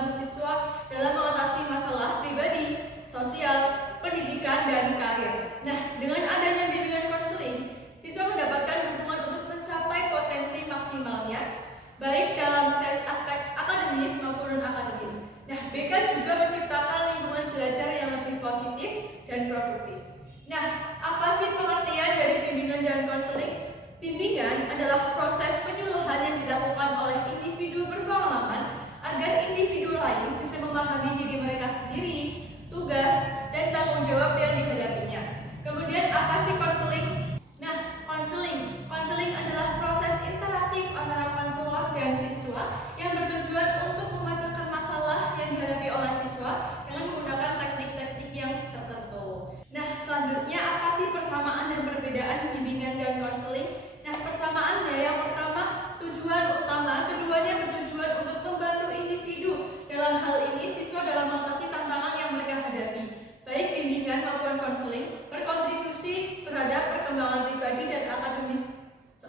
membantu siswa dalam mengatasi masalah pribadi, sosial, pendidikan, dan karir. Nah, dengan adanya bimbingan konseling, siswa mendapatkan dukungan untuk mencapai potensi maksimalnya, baik dalam aspek akademis maupun non-akademis. Nah, BK juga menciptakan lingkungan belajar yang lebih positif dan produktif. Nah, apa sih pengertian dari bimbingan dan konseling? Bimbingan adalah proses penyuluhan yang dilakukan oleh individu berpengalaman agar individu lain bisa memahami diri mereka sendiri, tugas, dan tanggung jawab yang dihadapinya. Kemudian apa sih konseling? Nah, konseling adalah proses interaktif antara konselor dan siswa yang bertujuan untuk memecahkan masalah yang dihadapi oleh siswa dengan menggunakan teknik-teknik yang tertentu. Nah, selanjutnya apa sih persamaan dan perbedaan bimbingan dan konseling? Nah, persamaannya yang pertama tujuan utama, keduanya bertujuan untuk membantu individu. Dalam hal ini siswa dalam mengatasi tantangan yang mereka hadapi. Baik bimbingan maupun konseling berkontribusi terhadap perkembangan pribadi dan akademis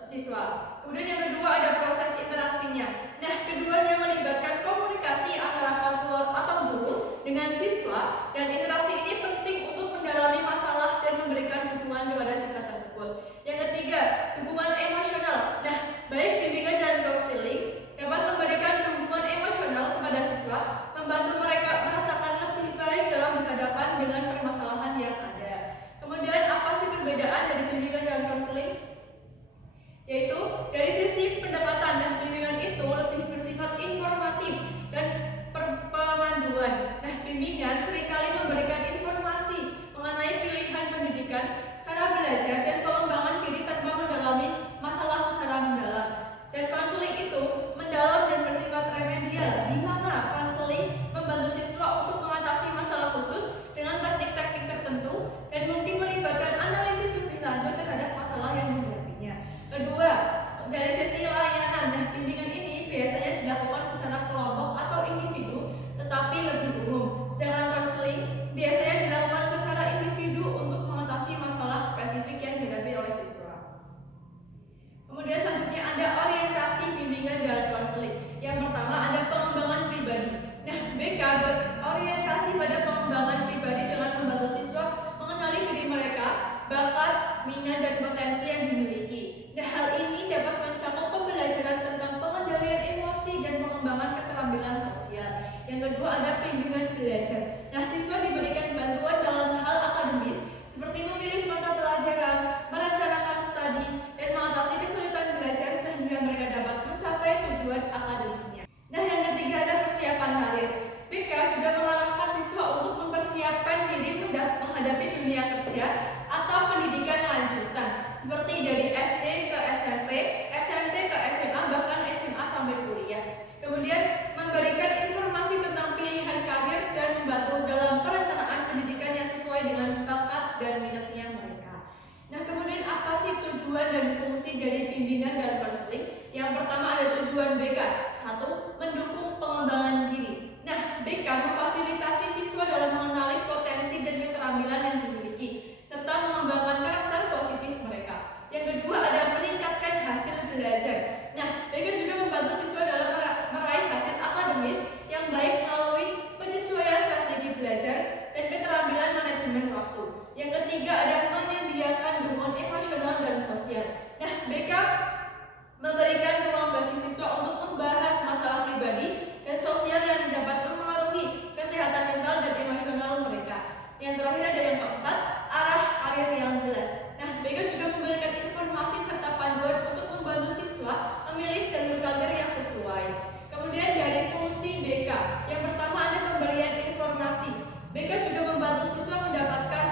siswa. Kemudian yang kedua ada proses interaksinya. Nah, keduanya melibatkan komunikasi antara konselor atau guru dengan siswa, dan interaksi ini penting untuk mendalami masalah dan memberikan dukungan kepada siswa tersebut. Yang ketiga, hubungan emosional. Nah, baik bimbingan dan konseling dapat memberikan dukungan emosional kepada siswa, membantu mereka merasakan lebih baik dalam berhadapan dengan permasalahan yang ada. Kemudian apa sih perbedaan dari bimbingan dan konseling? Yaitu dari sisi pendekatan. Nah, bimbingan itu lebih bersifat informatif dan pemanduan. Nah, bimbingan seringkali memberikan informasi mengenai pilihan pendidikan, cara belajar, dan pengembangan diri tanpa mendalami masalah secara mendalam. Dan konseling itu mendalam dan bersifat remedial, di mana konseling membantu siswa untuk mengatasi masalah khusus dengan teknik-teknik tertentu dan mungkin melibatkan analisis lebih lanjut terhadap masalah yang dihadapinya. Kedua, dari sisi layanan. Nah, bimbingan ini biasanya dilakukan secara kelompok atau individu, tetapi lebih umum. Sedangkan konseling biasanya dilakukan secara individu untuk mengatasi masalah spesifik yang dihadapi oleh siswa. Kemudian selanjutnya ada orientasi bimbingan dan konseling. Yang pertama ada pengembangan pribadi. Nah, BK berorientasi pada pengembangan pribadi dengan membantu siswa mengenali diri mereka, bakat, minat, dan potensi yang dimiliki. Nah, hal ini dapat mencakup pembelajaran tentang pengendalian emosi dan pengembangan keterampilan sosial. Yang kedua ada bimbingan belajar. Nah, siswa diberikan bantuan dalam hal akademis seperti memilih mata pelajaran, merencanakan studi, dan mengatasi kesulitan belajar sehingga mereka dapat mencapai tujuan akademisnya. Nah, yang ketiga ada persiapan karir. BK juga mengarahkan siswa untuk mempersiapkan diri menghadapi dunia kerja atau pendidikan lanjutan, seperti dari SD ke SMP, SMP ke SMA, bahkan SMA sampai kuliah. Kemudian memberikan informasi tentang pilihan karir dan membantu dalam perencanaan pendidikan yang sesuai dengan bakat dan minatnya mereka. Nah, kemudian apa sih tujuan dan fungsi dari bimbingan dan konseling? Yang pertama ada tujuan BK. 1. Mendukung pengembangan diri. Nah, BK memfasilitasi siswa dalam mengenali potensi dan keterampilan yang dimiliki, serta mengembangkan karakter positif mereka. Yang kedua ada meningkatkan hasil belajar. Nah, BK juga membantu siswa dalam meraih hasil akademis yang baik melalui penyesuaian strategi belajar dan keterampilan manajemen waktu. Yang ketiga ada menyediakan dukungan emosional dan sosial. Nah, BK memberikan ruang bagi siswa untuk membahas masalah pribadi dan sosial yang dapat mempengaruhi kesehatan mental dan emosional mereka. Yang terakhir ada yang keempat, arah karir yang jelas. Nah, BK juga memberikan informasi serta panduan untuk membantu siswa memilih jalur karir yang sesuai. Kemudian dari fungsi BK, yang pertama ada pemberian informasi. BK juga membantu siswa mendapatkan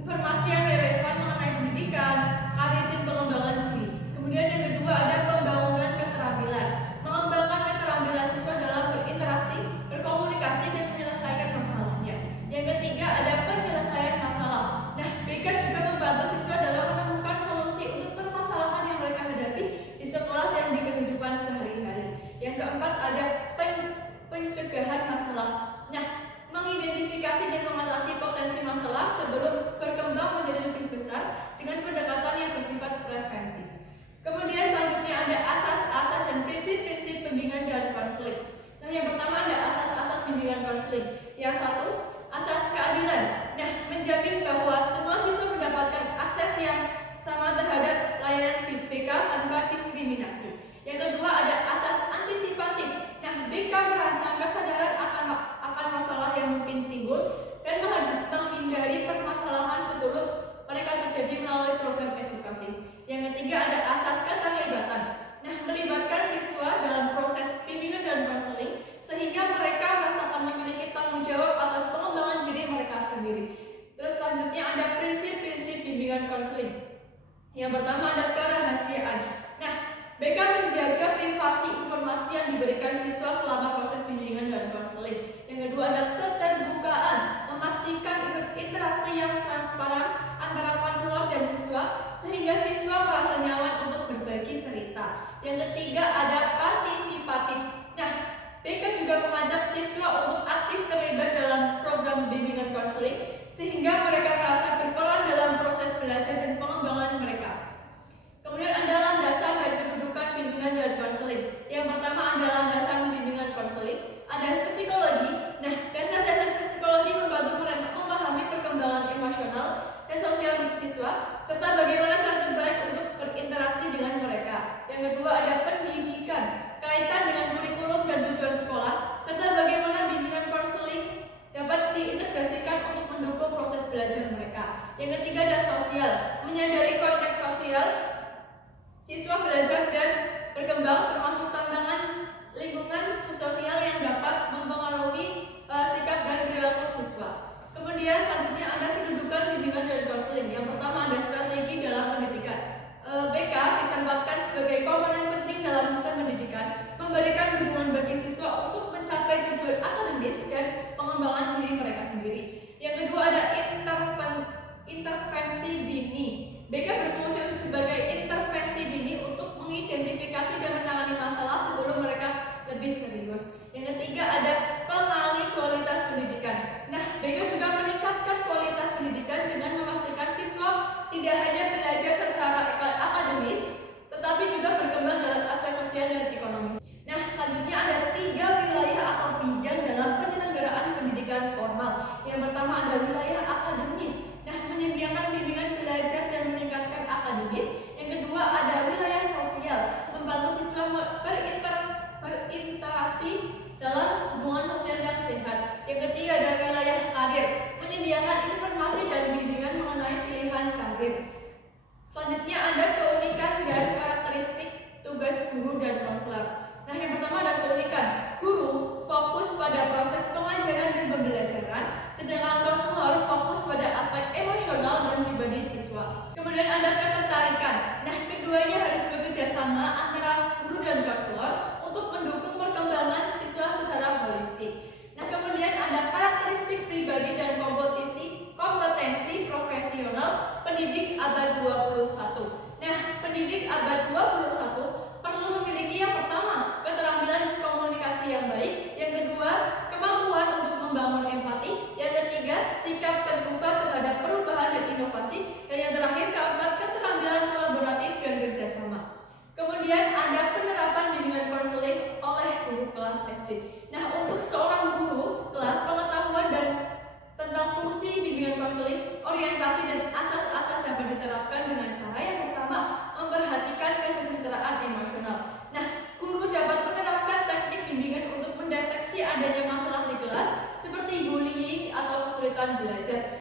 informasi yang relevan mengenai pendidikan, karir, dan pengembangan diri. Kemudian yang kedua ada pembangunan keterampilan, mengembangkan keterampilan siswa dalam berinteraksi, berkomunikasi, dan menyelesaikan masalahnya. Yang ketiga ada penyelesaian masalah. Nah, BK juga membantu siswa dalam menemukan solusi untuk permasalahan yang mereka hadapi di sekolah dan di kehidupan sehari-hari. Yang keempat ada pencegahan masalah. Nah, mengidentifikasi dan mengatasi potensi masalah sebelum berkembang menjadi lebih besar dengan pendekatan yang bersifat preventif. Kemudian selanjutnya ada asas-asas dan prinsip-prinsip bimbingan dan konseling. Nah, yang pertama ada asas-asas konseling. Yang satu, asas keadilan. Nah, menjamin bahwa semua siswa mendapatkan akses yang sama terhadap layanan BK tanpa diskriminasi. Yang kedua, ada asas antisipatif. Nah, BK merancang kesadaran akan masalah yang mungkin timbul dan menghindari permasalahan sebelum mereka terjadi melalui program edukatif. Yang ketiga, ada asas keterlibatan. Nah, melibatkan siswa dalam proses bimbingan dan konseling sehingga mereka merasakan memiliki tanggung jawab atas pengembangan diri mereka sendiri. Terus selanjutnya ada prinsip-prinsip bimbingan konseling. Yang pertama ada kerahasiaan. Nah, BK menjaga privasi informasi yang diberikan siswa selama proses bimbingan dan konseling. Yang kedua ada keterbukaan, memastikan interaksi yang transparan antara konselor dan siswa sehingga siswa merasa nyaman untuk berbagi cerita. Yang ketiga ada partisipatif. Nah, BK juga mengajak siswa untuk aktif terlibat dalam program bimbingan konseling sehingga mereka merasa berperan dalam proses belajar dan pengembangan mereka. Kemudian ada landasan dan kedudukan bimbingan dan konseling. Yang pertama ada landasan bimbingan konseling, ada psikologi. Nah, dasar-dasar psikologi membantu memahami perkembangan emosional dan sosial siswa serta bagaimana cara terbaik untuk berinteraksi dengan mereka. Yang kedua ada pendidikan, kaitan dengan kurikulum dan tujuan sekolah serta bagaimana bimbingan konseling dapat diintegrasikan untuk mendukung proses belajar mereka. Yang ketiga ada sosial, menyadari konteks sosial siswa belajar dan berkembang termasuk tantangan lingkungan sosial yang dapat mempengaruhi sikap dan perilaku siswa. Kemudian selanjutnya ada kedudukan bimbingan dan konseling. Yang pertama ada strategi dalam pendidikan. BK ditempatkan sebagai komponen penting dalam sistem pendidikan, memberikan dukungan bagi siswa untuk mencapai tujuan akademis dan pengembangan diri mereka sendiri. Yang kedua ada intervensi dini. BK berfungsi sebagai intervensi dini untuk mengidentifikasi dan menangani masalah sebelum mereka lebih serius. Yang ketiga ada pengalih kualitas pendidikan. Nah, BK juga meningkatkan kualitas pendidikan dengan memastikan siswa tidak hanya belajar secara akademis, tetapi juga berkembang dalam aspek sosial dan ekonomi. Nah, selanjutnya ada 3 wilayah atau bidang dalam penyelenggaraan pendidikan formal. Yang pertama ada wilayah akademis. Nah, menyediakan bimbingan belajar dan meningkatkan akademis. Yang kedua ada wilayah sosial, membantu siswa berinteraksi dalam hubungan sosial yang sehat. Yang ketiga ada wilayah karir, menyediakan informasi dan bimbingan mengenai pilihan karir. Selanjutnya ada keunikan dan karakteristik tugas guru dan konselor. Nah, yang pertama ada keunikan. Guru fokus pada proses pengajaran dan pembelajaran, sedangkan konselor fokus pada aspek emosional dan pribadi siswa. Kemudian ada ketertarikan. Nah, keduanya harus bekerja sama antara guru dan konselor untuk mendukung perkembangan siswa secara holistik. Nah, kemudian ada karakteristik pribadi dan kompetensi profesional pendidik abad 21. Nah, pendidik abad 21 perlu memiliki yang pertama, keterampilan komunikasi yang baik, yang kedua, kemampuan untuk membangun empati, yang ketiga, sikap terbuka terhadap perubahan dan inovasi, dan yang terakhir, keempat, keterampilan kolaboratif dan kerjasama. Kemudian ada penerapan bimbingan konseling oleh guru kelas SD. Nah, untuk seorang guru kelas, pengetahuan dan tentang fungsi bimbingan konseling, orientasi dan asas-asas dapat diterapkan dengan cara yang pertama, memperhatikan kesejahteraan emosional. Nah, guru dapat menerapkan teknik bimbingan untuk mendeteksi adanya masalah di kelas seperti bullying atau kesulitan belajar.